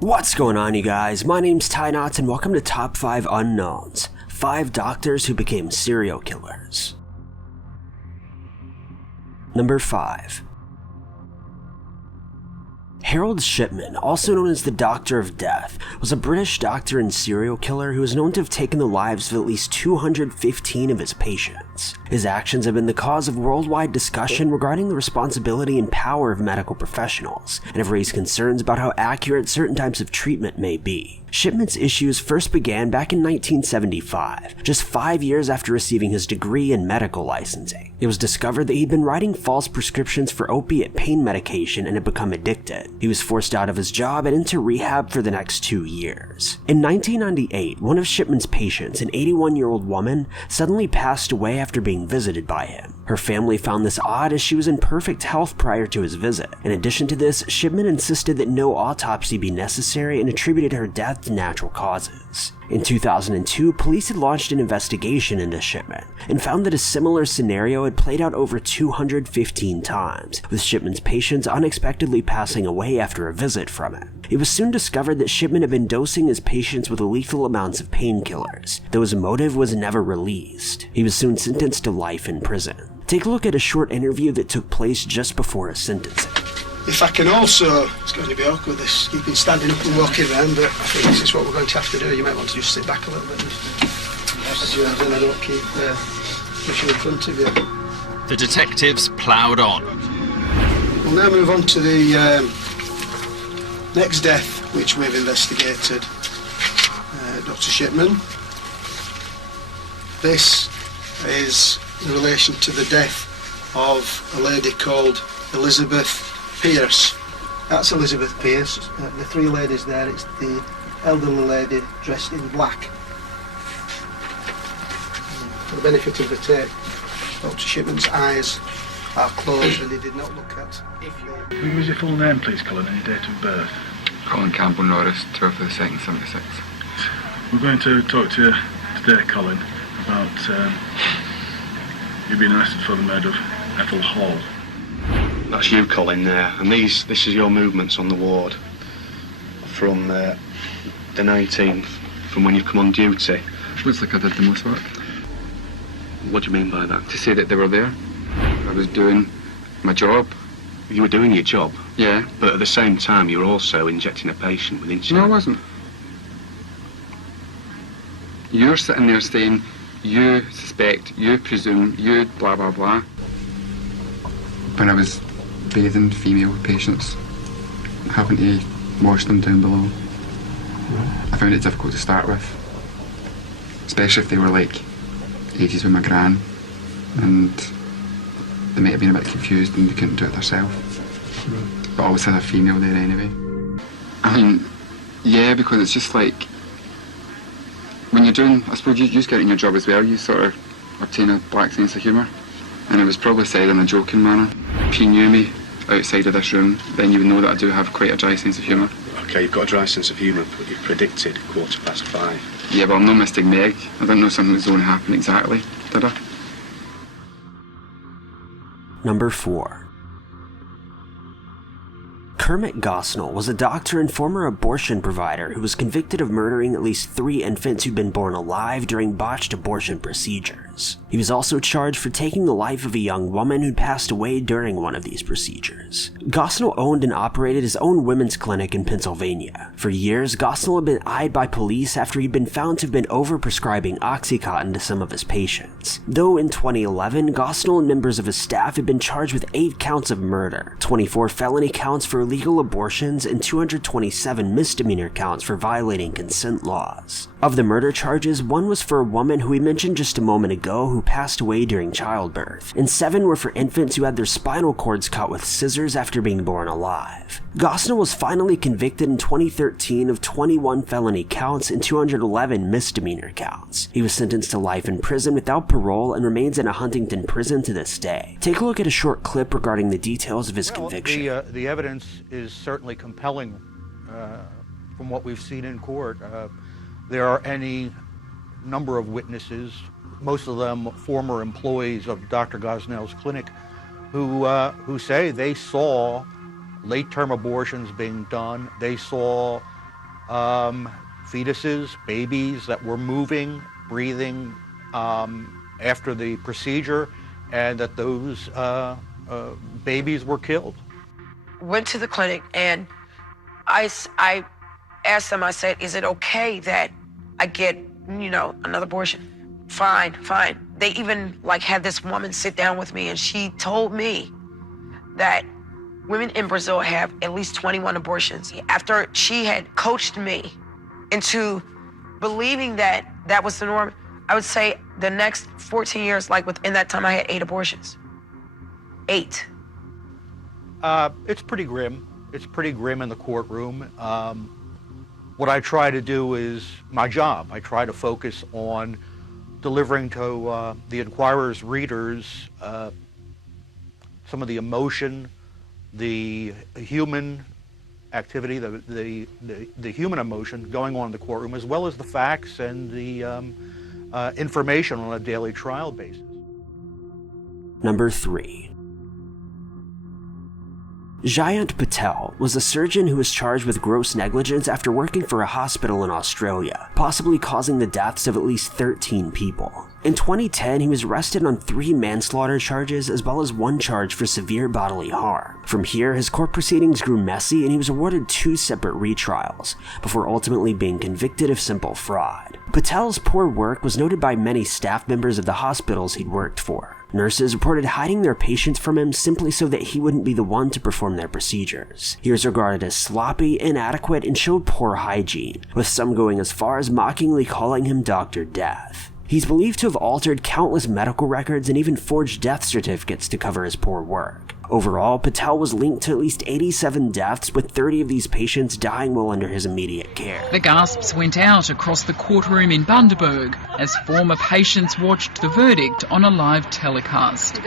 What's going on, you guys? My name's Ty Knotts and welcome to Top 5 Unknowns. 5 doctors who became serial killers. Number 5. Harold Shipman, also known as the Doctor of Death, was a British doctor and serial killer who is known to have taken the lives of at least 215 of his patients. His actions have been the cause of worldwide discussion regarding the responsibility and power of medical professionals, and have raised concerns about how accurate certain types of treatment may be. Shipman's issues first began back in 1975, just 5 years after receiving his degree in medical licensing. It was discovered that he'd been writing false prescriptions for opiate pain medication and had become addicted. He was forced out of his job and into rehab for the next 2 years. In 1998, one of Shipman's patients, an 81-year-old woman, suddenly passed away after being visited by him. Her family found this odd as she was in perfect health prior to his visit. In addition to this, Shipman insisted that no autopsy be necessary and attributed her death to natural causes. In 2002, police had launched an investigation into Shipman and found that a similar scenario had played out over 215 times, with Shipman's patients unexpectedly passing away after a visit from him. It was soon discovered that Shipman had been dosing his patients with lethal amounts of painkillers, though his motive was never released. He was soon sentenced to life in prison. Take a look at a short interview that took place just before his sentencing. If I can also, it's going to be awkward this, keeping standing up and walking around, but I think this is what we're going to have to do. You might want to just sit back a little bit, just so I don't keep pushing in front of you. The detectives ploughed on. We'll now move on to the next death which we've investigated. Dr. Shipman. This is in relation to the death of a lady called Elizabeth Pierce. That's Elizabeth Pierce. The 3 ladies there, it's the elderly lady dressed in black. For the benefit of the tape, Dr. Shipman's eyes are closed and he did not look at. Will you use your full name, please, Cullen, and your date of birth? Cullen Campbell Norris, 12th of the 2nd, 76. We're going to talk to you today, Cullen, about you being arrested for the murder of Ethel Hall. That's you, Colin, there. And this is your movements on the ward from the 19th, from when you've come on duty. Looks like I did the most work. What do you mean by that? To say that they were there. I was doing my job. You were doing your job? Yeah. But at the same time, you were also injecting a patient with insulin. No, I wasn't. You're sitting there saying, you suspect, you presume, you blah, blah, blah. When I was bathing female patients, having to wash them down below, I found it difficult to start with. Especially if they were like ages with my gran, and they might have been a bit confused and they couldn't do it themselves. But I always had a female there anyway. I mean, yeah, because it's just like, when you're doing, I suppose you just get it in your job as well, you sort of obtain a black sense of humour. And it was probably said in a joking manner. If you knew me outside of this room, then you would know that I do have quite a dry sense of humour. OK, you've got a dry sense of humour, but you predicted 5:15. Yeah, but I'm no Mystic Meg. I didn't know something was going to happen exactly, did I? Number 4. Kermit Gosnell was a doctor and former abortion provider who was convicted of murdering at least 3 infants who'd been born alive during botched abortion procedures. He was also charged for taking the life of a young woman who'd passed away during one of these procedures. Gosnell owned and operated his own women's clinic in Pennsylvania. For years, Gosnell had been eyed by police after he'd been found to have been overprescribing Oxycontin to some of his patients. Though in 2011, Gosnell and members of his staff had been charged with 8 counts of murder, 24 felony counts for illegal abortions, and 227 misdemeanor counts for violating consent laws. Of the murder charges, 1 was for a woman who we mentioned just a moment ago who passed away during childbirth, and 7 were for infants who had their spinal cords cut with scissors after being born alive. Gosnell was finally convicted in 2013 of 21 felony counts and 211 misdemeanor counts. He was sentenced to life in prison without parole and remains in a Huntington prison to this day. Take a look at a short clip regarding the details of his conviction. The evidence is certainly compelling from what we've seen in court. There are any number of witnesses, most of them former employees of Dr. Gosnell's clinic, who say they saw late-term abortions being done. They saw fetuses, babies that were moving, breathing after the procedure, and that those babies were killed. Went to the clinic and I asked them, I said, is it okay that I get, another abortion? Fine. They even had this woman sit down with me and she told me that women in Brazil have at least 21 abortions. After she had coached me into believing that that was the norm, I would say the next 14 years, within that time, I had 8 abortions. 8. It's pretty grim. It's pretty grim in the courtroom. What I try to do is my job. I try to focus on delivering to the Inquirer's readers some of the emotion, the human activity, the human emotion going on in the courtroom, as well as the facts and the information on a daily trial basis. Number 3. Jayant Patel was a surgeon who was charged with gross negligence after working for a hospital in Australia, possibly causing the deaths of at least 13 people. In 2010, he was arrested on 3 manslaughter charges as well as 1 charge for severe bodily harm. From here, his court proceedings grew messy and he was awarded 2 separate retrials, before ultimately being convicted of simple fraud. Patel's poor work was noted by many staff members of the hospitals he'd worked for. Nurses reported hiding their patients from him simply so that he wouldn't be the one to perform their procedures. He was regarded as sloppy, inadequate, and showed poor hygiene, with some going as far as mockingly calling him Dr. Death. He's believed to have altered countless medical records and even forged death certificates to cover his poor work. Overall, Patel was linked to at least 87 deaths, with 30 of these patients dying while under his immediate care. The gasps went out across the courtroom in Bundaberg as former patients watched the verdict on a live telecast.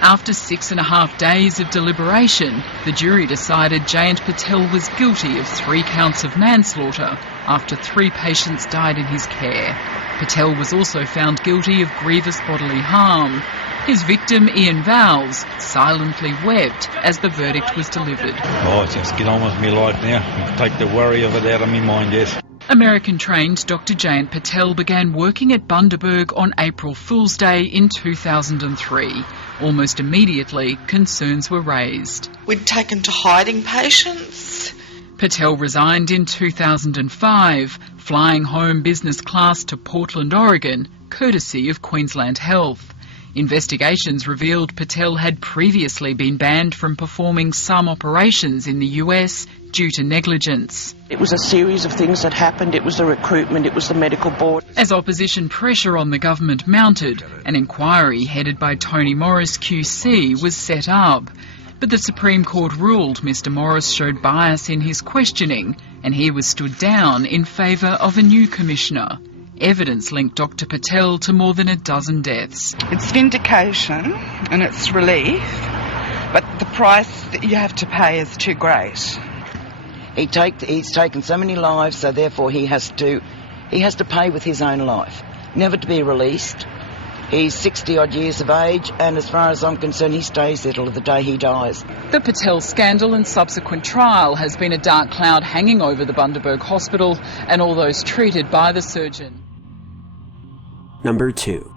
After 6.5 days of deliberation, the jury decided Jayant Patel was guilty of 3 counts of manslaughter after 3 patients died in his care. Patel was also found guilty of grievous bodily harm. His victim, Ian Vowles, silently wept as the verdict was delivered. Oh, just get on with my life now and take the worry of it out of my mind, yes. American-trained Dr. Jayant Patel began working at Bundaberg on April Fool's Day in 2003. Almost immediately, concerns were raised. We'd taken to hiding patients. Patel resigned in 2005, flying home business class to Portland, Oregon, courtesy of Queensland Health. Investigations revealed Patel had previously been banned from performing some operations in the US due to negligence. It was a series of things that happened. It was the recruitment, it was the medical board. As opposition pressure on the government mounted, an inquiry headed by Tony Morris QC was set up. But the Supreme Court ruled Mr. Morris showed bias in his questioning, and he was stood down in favour of a new commissioner. Evidence linked Dr. Patel to more than a dozen deaths. It's vindication and it's relief, but the price that you have to pay is too great. He's taken so many lives, so therefore he has to pay with his own life, never to be released. He's 60-odd years of age, and as far as I'm concerned, he stays there till the day he dies. The Patel scandal and subsequent trial has been a dark cloud hanging over the Bundaberg Hospital and all those treated by the surgeon. Number 2.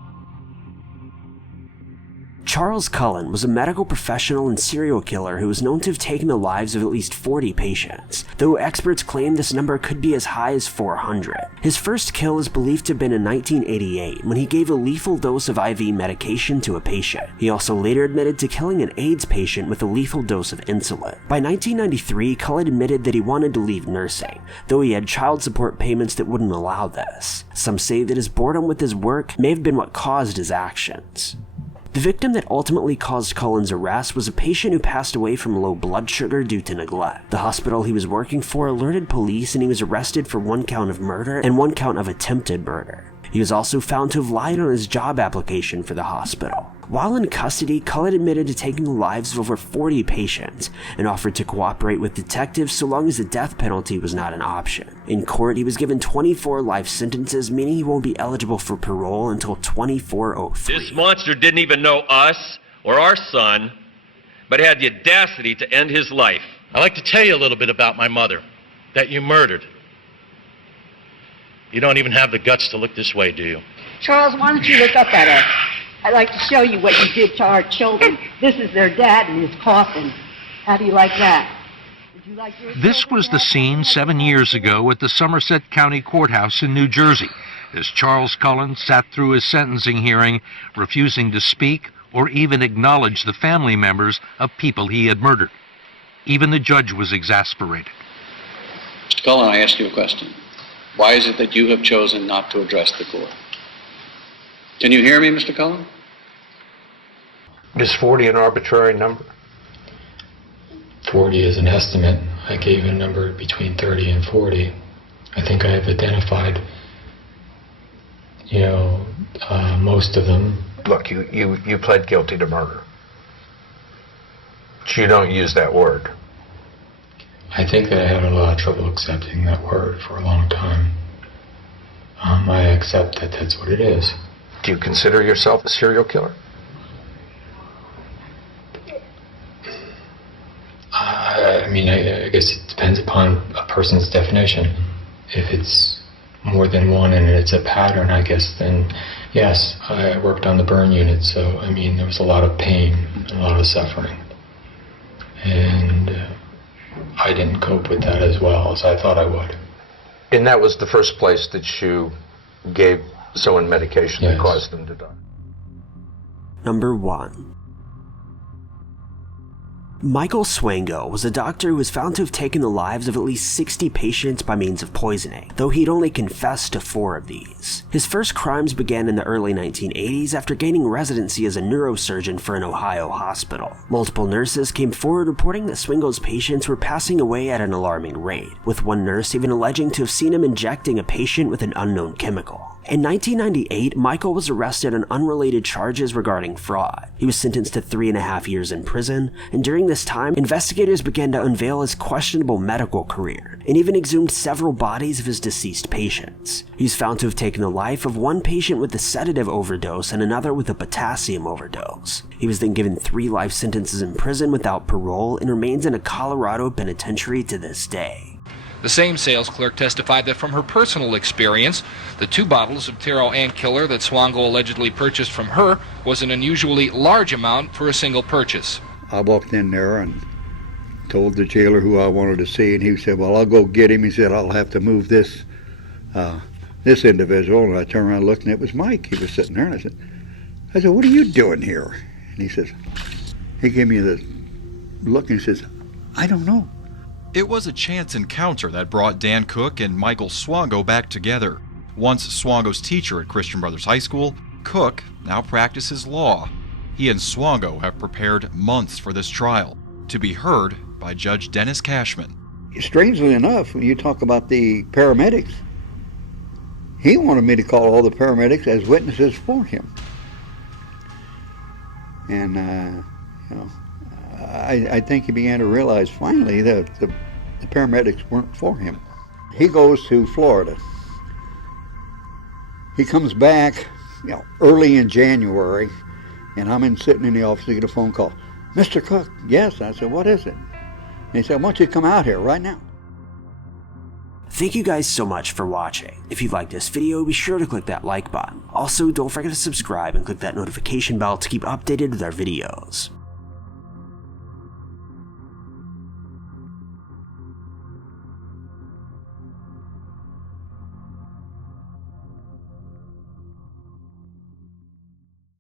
Charles Cullen was a medical professional and serial killer who was known to have taken the lives of at least 40 patients, though experts claim this number could be as high as 400. His first kill is believed to have been in 1988 when he gave a lethal dose of IV medication to a patient. He also later admitted to killing an AIDS patient with a lethal dose of insulin. By 1993, Cullen admitted that he wanted to leave nursing, though he had child support payments that wouldn't allow this. Some say that his boredom with his work may have been what caused his actions. The victim that ultimately caused Cullen's arrest was a patient who passed away from low blood sugar due to neglect. The hospital he was working for alerted police and he was arrested for 1 count of murder and 1 count of attempted murder. He was also found to have lied on his job application for the hospital. While in custody, Cullen admitted to taking the lives of over 40 patients and offered to cooperate with detectives so long as the death penalty was not an option. In court, he was given 24 life sentences, meaning he won't be eligible for parole until 2403. This monster didn't even know us or our son, but had the audacity to end his life. I'd like to tell you a little bit about my mother. that you murdered. You don't even have the guts to look this way, do you? Charles, why don't you look up at us? I'd like to show you what you did to our children. This is their dad in his coffin. How do you like that? Would you like your This was the scene 7 years ago at the Somerset County Courthouse in New Jersey, as Charles Cullen sat through his sentencing hearing, refusing to speak or even acknowledge the family members of people he had murdered. Even the judge was exasperated. Cullen, I ask you a question. Why is it that you have chosen not to address the court? Can you hear me, Mr. Cullen? Is 40 an arbitrary number? 40 is an estimate. I gave a number between 30 and 40. I think I have identified, most of them. Look, you pled guilty to murder. But you don't use that word. I think that I had a lot of trouble accepting that word for a long time. I accept that that's what it is. Do you consider yourself a serial killer? I guess it depends upon a person's definition. If it's more than one and it's a pattern, I guess, then yes, I worked on the burn unit, so there was a lot of pain, a lot of suffering. And I didn't cope with that as well as I thought I would. And that was the first place that you gave someone medication that caused them to die. Number 1. Michael Swango was a doctor who was found to have taken the lives of at least 60 patients by means of poisoning, though he'd only confessed to 4 of these. His first crimes began in the early 1980s after gaining residency as a neurosurgeon for an Ohio hospital. Multiple nurses came forward reporting that Swango's patients were passing away at an alarming rate, with one nurse even alleging to have seen him injecting a patient with an unknown chemical. In 1998, Michael was arrested on unrelated charges regarding fraud. He was sentenced to 3.5 years in prison, and during this time, investigators began to unveil his questionable medical career, and even exhumed several bodies of his deceased patients. He was found to have taken the life of one patient with a sedative overdose and another with a potassium overdose. He was then given 3 life sentences in prison without parole and remains in a Colorado penitentiary to this day. The same sales clerk testified that from her personal experience, the 2 bottles of Taro Ant Killer that Swango allegedly purchased from her was an unusually large amount for a single purchase. I walked in there and told the jailer who I wanted to see, and he said, well, I'll go get him. He said, I'll have to move this individual. And I turned around and looked, and it was Mike. He was sitting there, and I said, what are you doing here? And he gave me the look, and he says, I don't know. It was a chance encounter that brought Dan Cook and Michael Swango back together. Once Swango's teacher at Christian Brothers High School, Cook now practices law. He and Swango have prepared months for this trial, to be heard by Judge Dennis Cashman. Strangely enough, when you talk about the paramedics, he wanted me to call all the paramedics as witnesses for him. And, I think he began to realize finally that the paramedics weren't for him. He goes to Florida. He comes back, early in January, and I'm sitting in the office to get a phone call. Mr. Cook, yes. I said, what is it? And he said, I want you to come out here right now. Thank you guys so much for watching. If you liked this video, be sure to click that like button. Also, don't forget to subscribe and click that notification bell to keep updated with our videos.